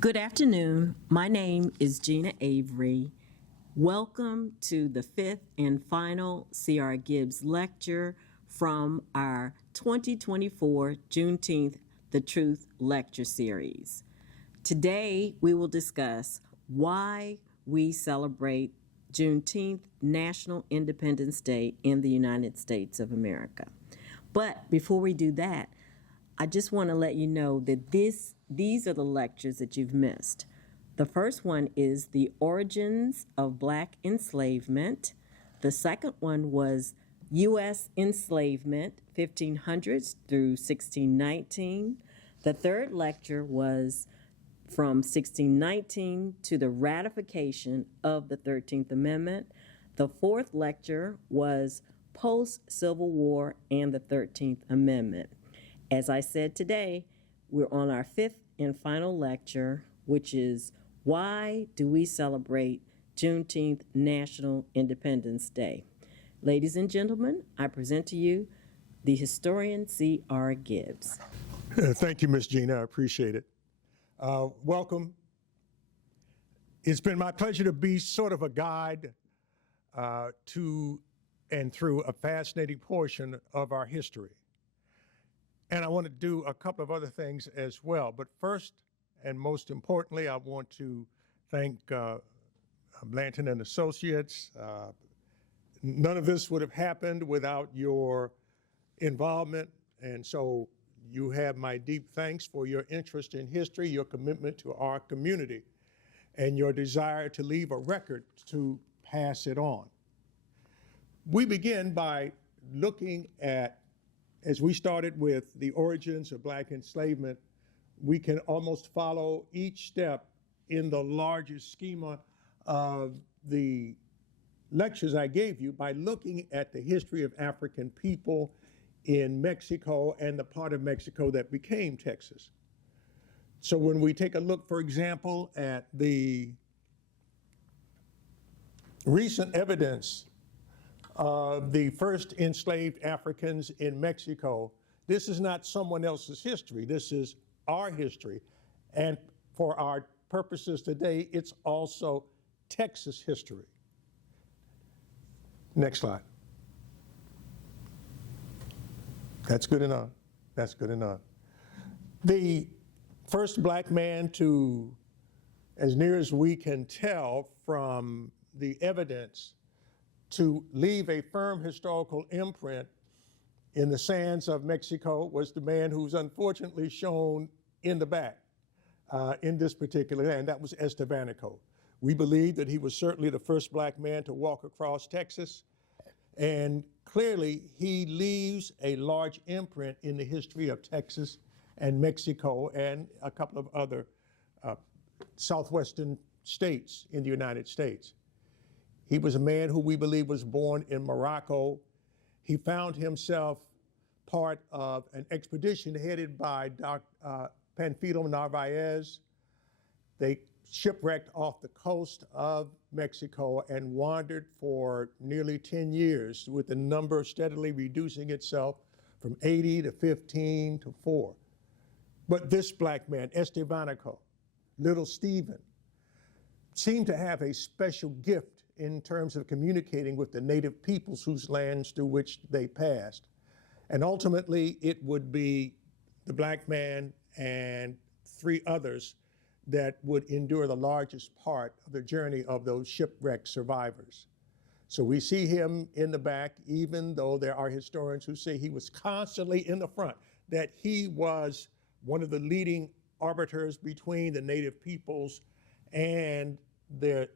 Good afternoon. My name is Gina Avery. Welcome to the fifth and final C.R. Gibbs lecture from our 2024 Juneteenth The Truth Lecture Series. Today, we will discuss why we celebrate Juneteenth, National Independence Day in the United States of America. But before we do that, I just want to let you know that these are the lectures that you've missed. The first one is the origins of Black enslavement. The second one was U.S. enslavement, 1500s through 1619. The third lecture was from 1619 to the ratification of the 13th Amendment. The fourth lecture was post-Civil War and the 13th Amendment. As I said today, we're on our fifth and final lecture, which is why do we celebrate Juneteenth, National Independence Day? Ladies and gentlemen, I present to you the historian C.R. Gibbs. Thank you, Ms. Gina. I appreciate it. Welcome. It's been my pleasure to be sort of a guide to and through a fascinating portion of our history. And I want to do a couple of other things as well. But first and most importantly, I want to thank Blanton and Associates. None of this would have happened without your involvement. And so you have my deep thanks for your interest in history, your commitment to our community, and your desire to leave a record to pass it on. We begin by looking at, as we started with the origins of Black enslavement, we can almost follow each step in the larger schema of the lectures I gave you by looking at the history of African people in Mexico and the part of Mexico that became Texas. So when we take a look, for example, at the recent evidence of the first enslaved Africans in Mexico, this is not someone else's history. This is our history. And for our purposes today, it's also Texas history. Next slide. That's good enough. That's good enough. The first Black man to, as near as we can tell from the evidence, to leave a firm historical imprint in the sands of Mexico was the man who's unfortunately shown in the back in this particular land. That was Estevanico. We believe that he was certainly the first Black man to walk across Texas, and clearly he leaves a large imprint in the history of Texas and Mexico and a couple of other southwestern states in the United States. He was a man who we believe was born in Morocco. He found himself part of an expedition headed by Panfilo Narvaez. They shipwrecked off the coast of Mexico and wandered for nearly 10 years, with the number steadily reducing itself from 80 to 15 to 4. But this Black man, Estevanico, Little Stephen, seemed to have a special gift in terms of communicating with the native peoples whose lands through which they passed. And ultimately, it would be the Black man and 3 others that would endure the largest part of the journey of those shipwrecked survivors. So we see him in the back, even though there are historians who say he was constantly in the front, that he was one of the leading arbiters between the native peoples and their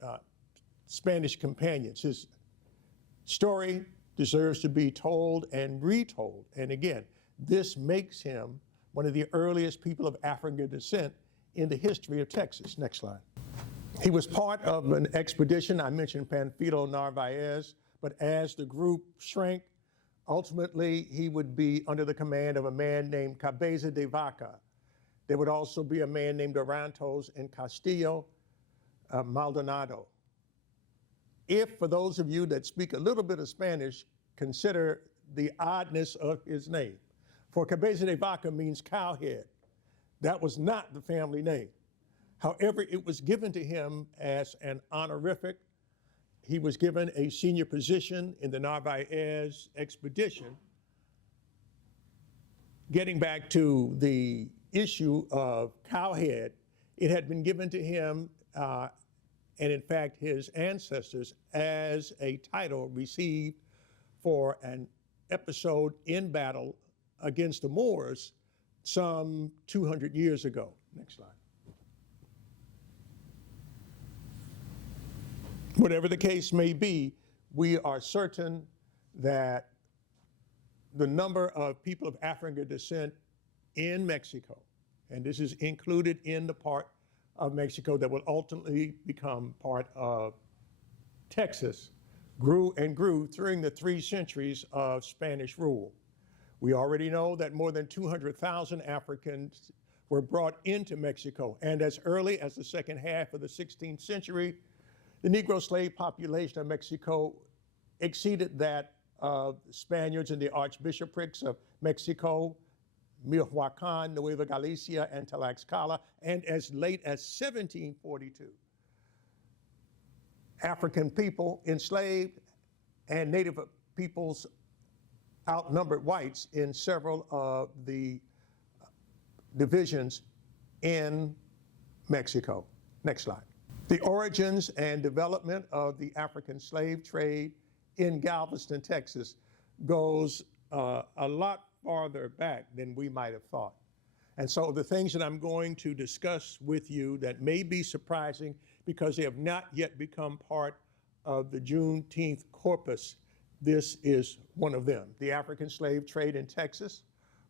Spanish companions. His story deserves to be told and retold. And again, this makes him one of the earliest people of African descent in the history of Texas. Next slide. He was part of an expedition. I mentioned Panfilo Narvaez, but as the group shrank, ultimately he would be under the command of a man named Cabeza de Vaca. There would also be a man named Orantos and Castillo Maldonado. If, for those of you that speak a little bit of Spanish, consider the oddness of his name. For Cabeza de Vaca means cowhead. That was not the family name. However, it was given to him as an honorific. He was given a senior position in the Narvaez expedition. Getting back to the issue of cowhead, it had been given to him, and in fact his ancestors, as a title received for an episode in battle against the Moors some 200 years ago. Next slide. Whatever the case may be, we are certain that the number of people of African descent in Mexico, and this is included in the part of Mexico that will ultimately become part of Texas, grew and grew during the 3 centuries of Spanish rule. We already know that more than 200,000 Africans were brought into Mexico, and as early as the second half of the 16th century, the Negro slave population of Mexico exceeded that of Spaniards in the archbishoprics of Mexico, Michoacan, Nueva Galicia, and Tlaxcala, and as late as 1742. African people enslaved and native peoples outnumbered whites in several of the divisions in Mexico. Next slide. The origins and development of the African slave trade in Galveston, Texas, goes a lot farther back than we might have thought. And so the things that I'm going to discuss with you that may be surprising because they have not yet become part of the Juneteenth corpus, this is one of them. The African slave trade in Texas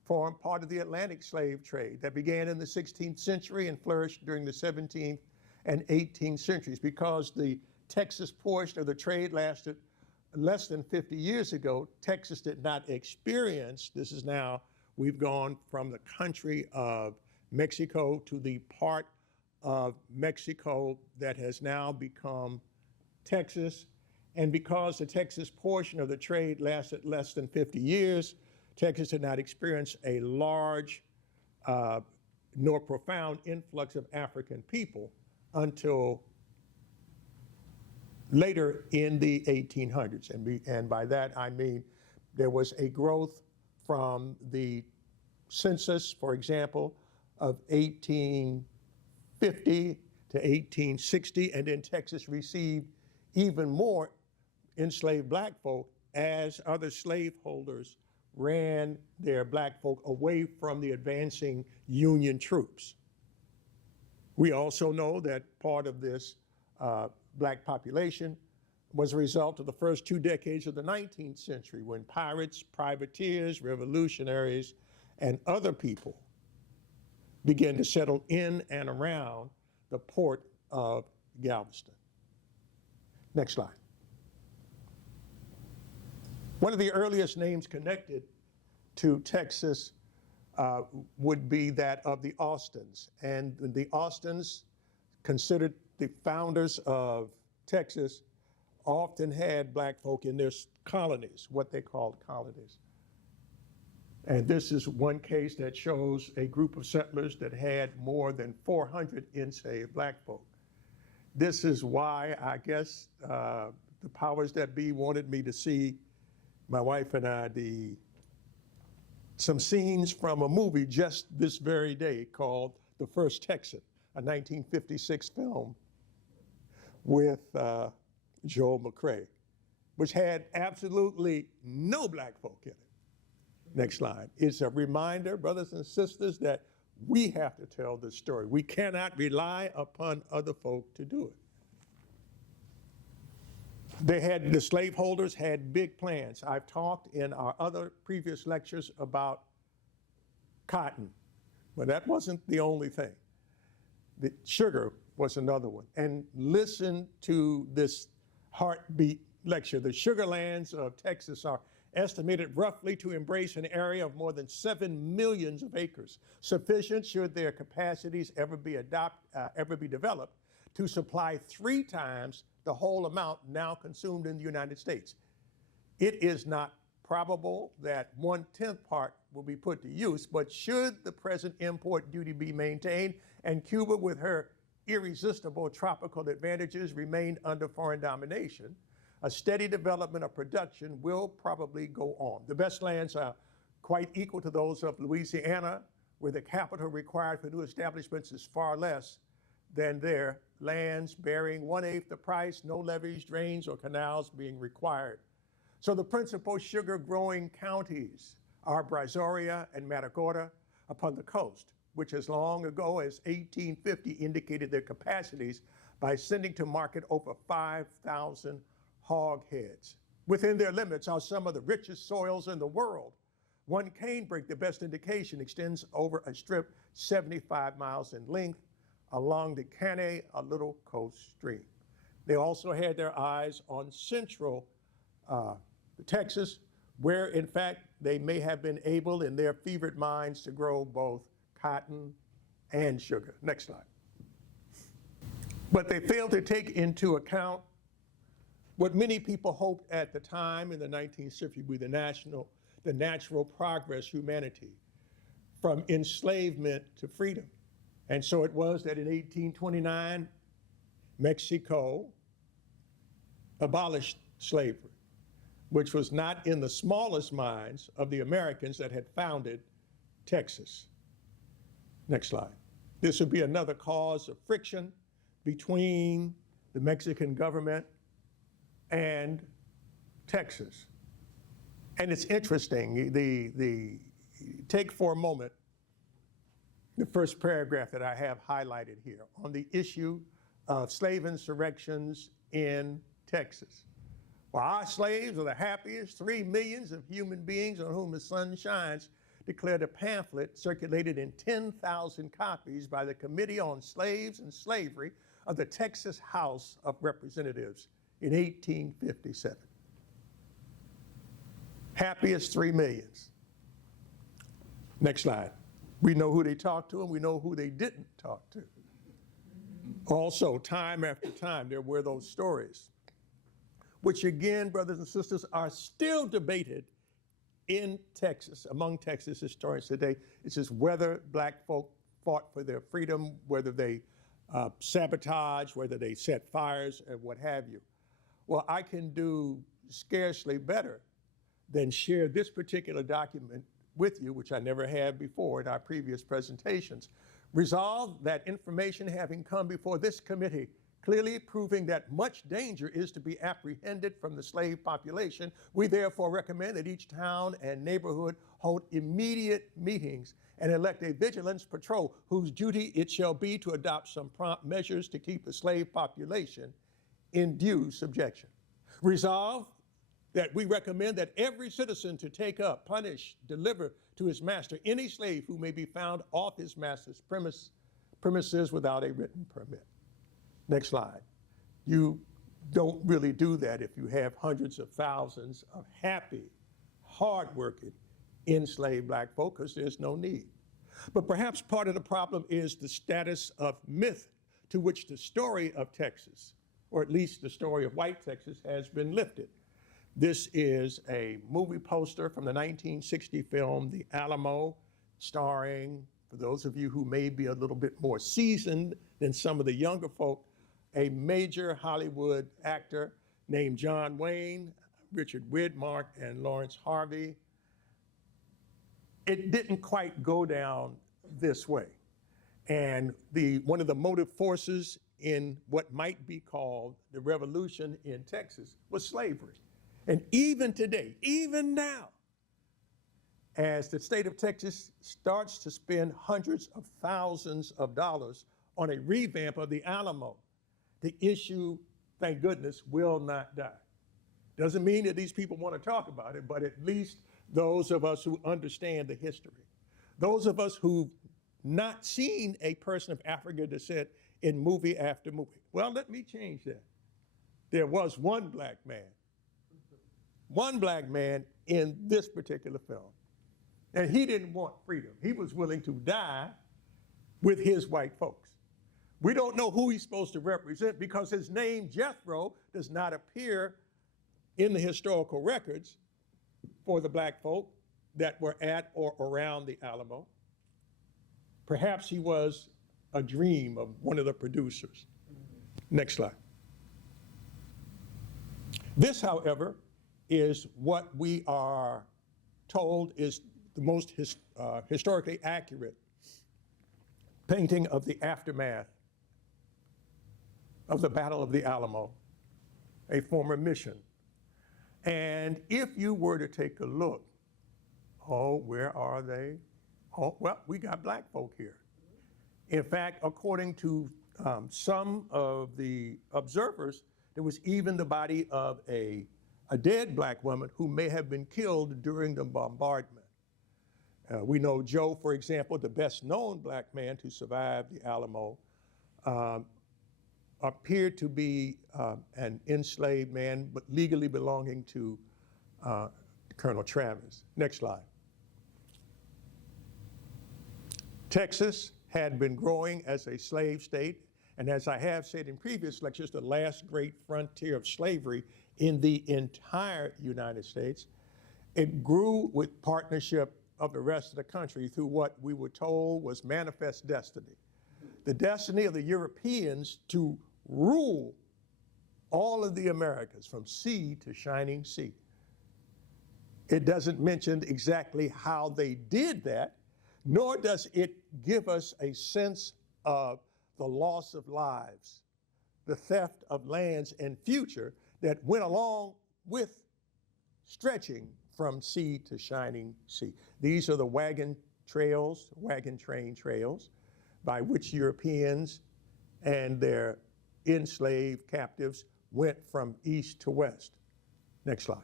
formed part of the Atlantic slave trade that began in the 16th century and flourished during the 17th and 18th centuries. Because the Texas portion of the trade lasted less than 50 years ago, Texas did not experience, this is now, we've gone from the country of Mexico to the part of Mexico that has now become Texas. And because the Texas portion of the trade lasted less than 50 years, Texas did not experience a large nor profound influx of African people until later in the 1800s. And by that I mean there was a growth from the census, for example, of 1850 to 1860, and then Texas received even more enslaved black folk as other slaveholders ran their black folk away from the advancing Union troops. We also know that part of this black population was a result of the first 2 decades of the 19th century, when pirates, privateers, revolutionaries, and other people began to settle in and around the port of Galveston. Next slide. One of the earliest names connected to Texas would be that of the Austins. And the Austins, considered the founders of Texas, often had black folk in their colonies, what they called colonies. And this is one case that shows a group of settlers that had more than 400 enslaved black folk. This is why I guess the powers that be wanted me to see, my wife and I, some scenes from a movie just this very day called The First Texan, a 1956 film with Joel McCrea, which had absolutely no black folk in it. Next slide. It's a reminder, brothers and sisters, that we have to tell this story. We cannot rely upon other folk to do it. The slaveholders had big plans. I've talked in our other previous lectures about cotton, but that wasn't the only thing. The sugar was another one. And listen to this heartbeat lecture. The sugar lands of Texas are estimated roughly to embrace an area of more than 7 million acres, sufficient should their capacities ever be developed to supply 3 times the whole amount now consumed in the United States. It is not probable that 1/10 part will be put to use, but should the present import duty be maintained and Cuba with her irresistible tropical advantages remained under foreign domination, a steady development of production will probably go on. The best lands are quite equal to those of Louisiana, where the capital required for new establishments is far less than their lands bearing 1/8 the price, no levees, drains, or canals being required. So the principal sugar-growing counties are Brazoria and Matagorda upon the coast, which as long ago as 1850 indicated their capacities by sending to market over 5,000 hogheads. Within their limits are some of the richest soils in the world. One canebrake, the best indication, extends over a strip 75 miles in length along the Caney, a little coast stream. They also had their eyes on central Texas, where in fact they may have been able in their fevered minds to grow both cotton and sugar. Next slide. But they failed to take into account what many people hoped at the time in the 19th century would be the natural progress humanity from enslavement to freedom. And so it was that in 1829, Mexico abolished slavery, which was not in the smallest minds of the Americans that had founded Texas. Next slide. This would be another cause of friction between the Mexican government and Texas. And it's interesting, take for a moment the first paragraph that I have highlighted here on the issue of slave insurrections in Texas. Well, our slaves are the happiest 3 millions of human beings on whom the sun shines, declared a pamphlet circulated in 10,000 copies by the Committee on Slaves and Slavery of the Texas House of Representatives in 1857. Happiest 3 millions. Next slide. We know who they talked to and we know who they didn't talk to. Also, time after time, there were those stories, which again, brothers and sisters, are still debated in Texas, among Texas historians today. It's just whether black folk fought for their freedom, whether they sabotaged, whether they set fires, and what have you. Well, I can do scarcely better than share this particular document with you, which I never had before in our previous presentations. Resolved that information having come before this committee, clearly proving that much danger is to be apprehended from the slave population, we therefore recommend that each town and neighborhood hold immediate meetings and elect a vigilance patrol whose duty it shall be to adopt some prompt measures to keep the slave population in due subjection. Resolved that we recommend that every citizen to take up, punish, deliver to his master any slave who may be found off his master's premises without a written permit. Next slide. You don't really do that if you have hundreds of thousands of happy, hardworking, enslaved black folk, because there's no need. But perhaps part of the problem is the status of myth to which the story of Texas, or at least the story of white Texas, has been lifted. This is a movie poster from the 1960 film, The Alamo, starring, for those of you who may be a little bit more seasoned than some of the younger folk, a major Hollywood actor named John Wayne, Richard Widmark, and Lawrence Harvey. It didn't quite go down this way. And one of the motive forces in what might be called the revolution in Texas was slavery. And even today, even now, as the state of Texas starts to spend hundreds of thousands of dollars on a revamp of the Alamo, the issue, thank goodness, will not die. Doesn't mean that these people want to talk about it, but at least those of us who understand the history, those of us who've not seen a person of African descent in movie after movie. Well, let me change that. There was one black man in this particular film, and he didn't want freedom. He was willing to die with his white folks. We don't know who he's supposed to represent because his name, Jethro, does not appear in the historical records for the black folk that were at or around the Alamo. Perhaps he was a dream of one of the producers. Next slide. This, however, is what we are told is the most historically accurate painting of the aftermath of the Battle of the Alamo, a former mission. And if you were to take a look, oh, where are they? Oh, well, we got black folk here. In fact, according to some of the observers, there was even the body of a dead black woman who may have been killed during the bombardment. We know Joe, for example, the best known black man to survive the Alamo, appeared to be an enslaved man, but legally belonging to Colonel Travis. Next slide. Texas had been growing as a slave state, and as I have said in previous lectures, the last great frontier of slavery in the entire United States. It grew with partnership of the rest of the country through what we were told was manifest destiny. The destiny of the Europeans to rule all of the Americas from sea to shining sea. It doesn't mention exactly how they did that, nor does it give us a sense of the loss of lives, the theft of lands and future that went along with stretching from sea to shining sea. These are the wagon trails, wagon train trails, by which Europeans and their enslaved captives went from east to west. Next slide.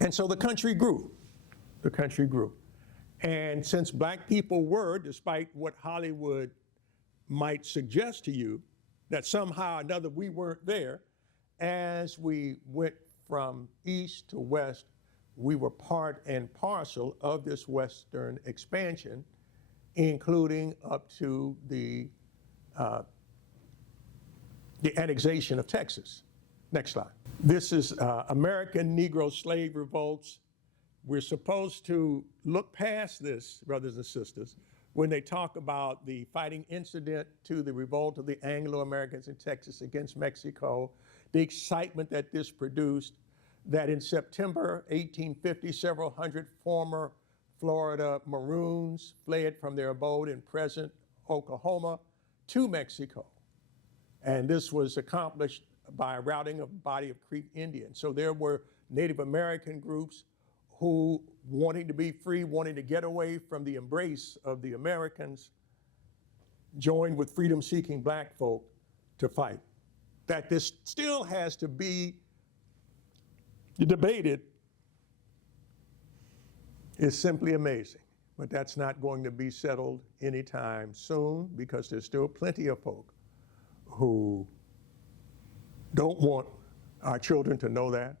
And so the country grew. The country grew. And since black people were, despite what Hollywood might suggest to you, that somehow or another we weren't there, as we went from east to west, we were part and parcel of this Western expansion, including up to the annexation of Texas. Next slide. This is American Negro slave revolts. We're supposed to look past this, brothers and sisters, when they talk about the fighting incident to the revolt of the Anglo-Americans in Texas against Mexico, the excitement that this produced, that in September 1850, several hundred former Florida Maroons fled from their abode in present Oklahoma to Mexico. And this was accomplished by a routing of a body of Creek Indians. So there were Native American groups who, wanting to be free, wanting to get away from the embrace of the Americans, joined with freedom-seeking black folk to fight. That this still has to be debated is simply amazing. But that's not going to be settled anytime soon, because there's still plenty of folk who don't want our children to know that,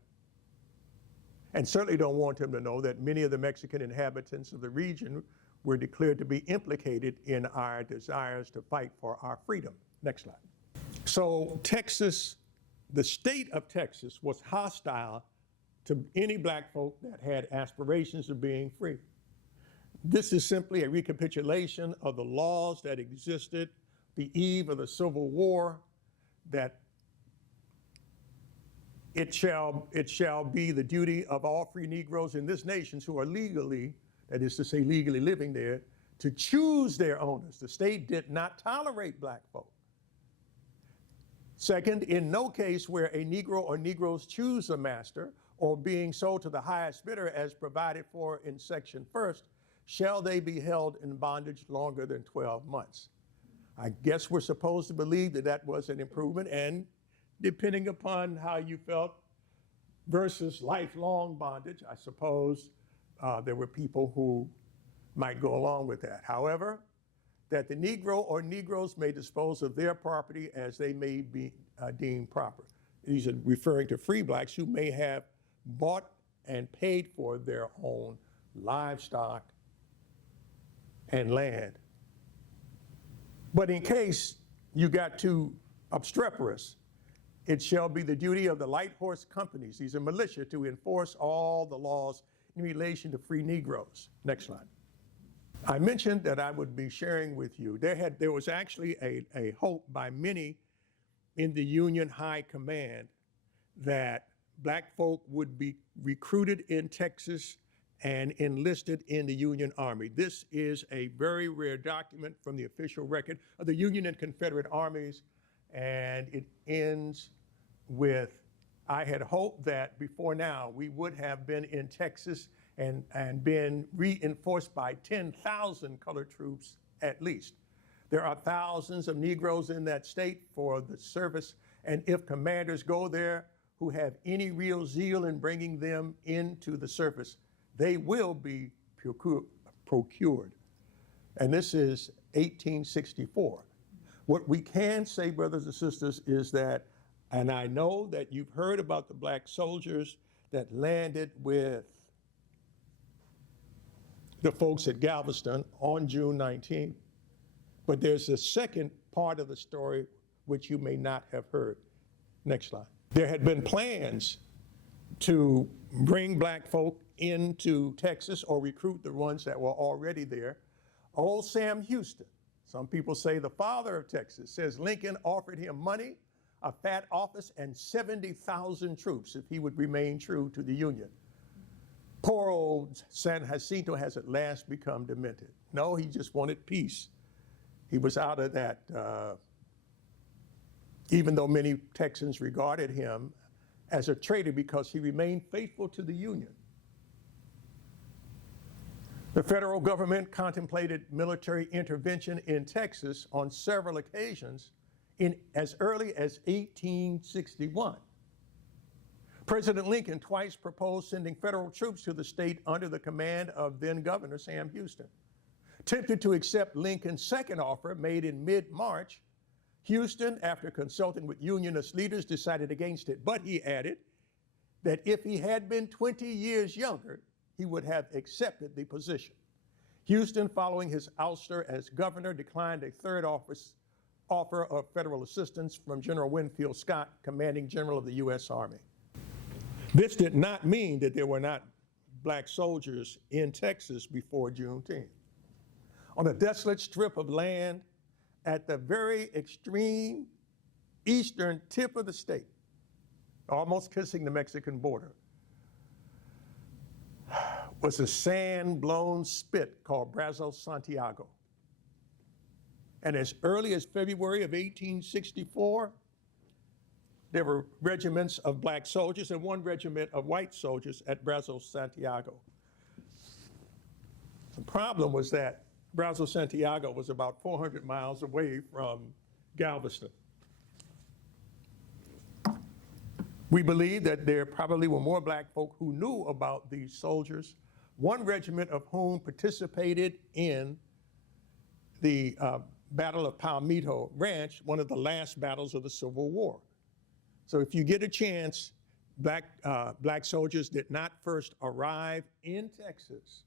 and certainly don't want them to know that many of the Mexican inhabitants of the region were declared to be implicated in our desires to fight for our freedom. Next slide. So Texas, the state of Texas, was hostile to any black folk that had aspirations of being free. This is simply a recapitulation of the laws that existed the eve of the Civil War, that it shall be the duty of all free Negroes in this nation who are legally, that is to say legally living there, to choose their owners. The state did not tolerate black folk. Second, in no case where a Negro or Negroes choose a master or being sold to the highest bidder as provided for in section 1st, shall they be held in bondage longer than 12 months. I guess we're supposed to believe that that was an improvement, and depending upon how you felt versus lifelong bondage, I suppose there were people who might go along with that. However, that the Negro or Negroes may dispose of their property as they may be deemed proper. These are referring to free blacks who may have bought and paid for their own livestock and land. But in case you got too obstreperous, it shall be the duty of the light horse companies, these are militia, to enforce all the laws in relation to free Negroes. Next slide. I mentioned that I would be sharing with you. There was actually a hope by many in the Union High Command that black folk would be recruited in Texas and enlisted in the Union Army. This is a very rare document from the official record of the Union and Confederate armies, and it ends with, I had hoped that before now we would have been in Texas and been reinforced by 10,000 colored troops at least. There are thousands of Negroes in that state for the service, and if commanders go there who have any real zeal in bringing them into the service, they will be procured. And this is 1864. What we can say, brothers and sisters, is that, and I know that you've heard about the black soldiers that landed with the folks at Galveston on June 19th, but there's a second part of the story which you may not have heard. Next slide. There had been plans to bring black folk into Texas or recruit the ones that were already there. Old Sam Houston, some people say the father of Texas, says Lincoln offered him money, a fat office, and 70,000 troops if he would remain true to the Union. Poor old San Jacinto has at last become demented. No, he just wanted peace. He was out of that, even though many Texans regarded him as a traitor because he remained faithful to the Union. The federal government contemplated military intervention in Texas on several occasions in as early as 1861. President Lincoln twice proposed sending federal troops to the state under the command of then Governor Sam Houston. Tempted to accept Lincoln's second offer made in mid-March, Houston, after consulting with Unionist leaders, decided against it. But he added that if he had been 20 years younger, he would have accepted the position. Houston, following his ouster as governor, declined a third offer of federal assistance from General Winfield Scott, commanding general of the U.S. Army. This did not mean that there were not black soldiers in Texas before Juneteenth. On a desolate strip of land at the very extreme eastern tip of the state, almost kissing the Mexican border, was a sand-blown spit called Brazos Santiago. And as early as February of 1864, there were regiments of black soldiers and one regiment of white soldiers at Brazos Santiago. The problem was that Brazos Santiago was about 400 miles away from Galveston. We believe that there probably were more black folk who knew about these soldiers, one regiment of whom participated in the Battle of Palmito Ranch, one of the last battles of the Civil War. So if you get a chance, black soldiers did not first arrive in Texas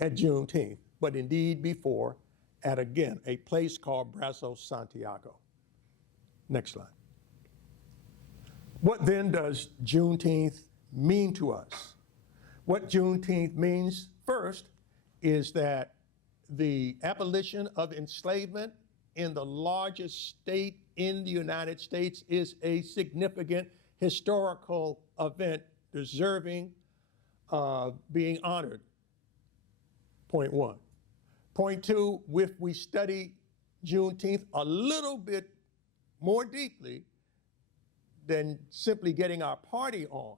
at Juneteenth, but indeed before at, again, a place called Brazos Santiago. Next slide. What then does Juneteenth mean to us? What Juneteenth means first is that the abolition of enslavement in the largest state in the United States is a significant historical event deserving of being honored. Point one. Point two, if we study Juneteenth a little bit more deeply than simply getting our party on,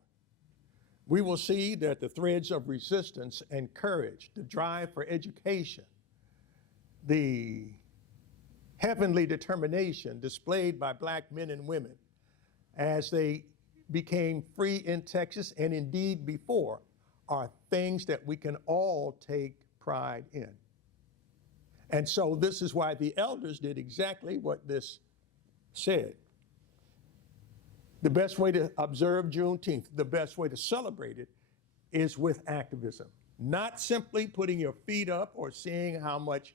we will see that the threads of resistance and courage, the drive for education, the heavenly determination displayed by black men and women as they became free in Texas and indeed before are things that we can all take pride in. And so this is why the elders did exactly what this said. The best way to observe Juneteenth, the best way to celebrate it, is with activism. Not simply putting your feet up or seeing how much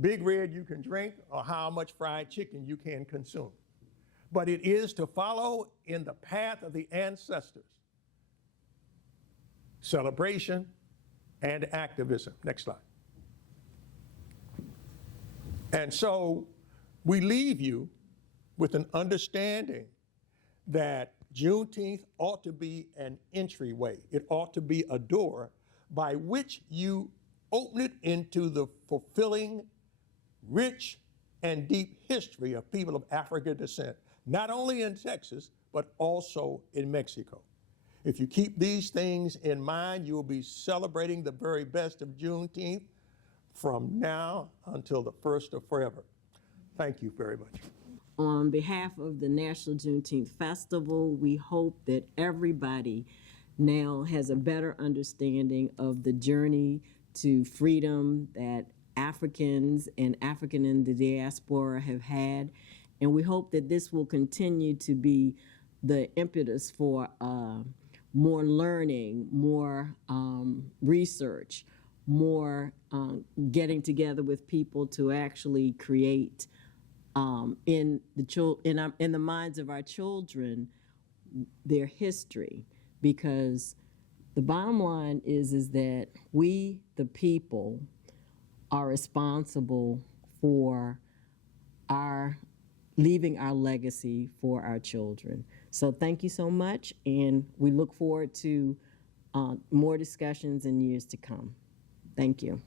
Big Red you can drink or how much fried chicken you can consume. But it is to follow in the path of the ancestors. Celebration and activism. Next slide. And so we leave you with an understanding that Juneteenth ought to be an entryway. It ought to be a door by which you open it into the fulfilling, rich, and deep history of people of African descent, not only in Texas, but also in Mexico. If you keep these things in mind, you will be celebrating the very best of Juneteenth from now until the first of forever. Thank you very much. On behalf of the National Juneteenth Festival, we hope that everybody now has a better understanding of the journey to freedom that Africans and African in the diaspora have had. And we hope that this will continue to be the impetus for more learning, more research, more getting together with people to actually create in the minds of our children their history, because the bottom line is that we, the people, are responsible for leaving our legacy for our children. So thank you so much, and we look forward to more discussions in years to come. Thank you.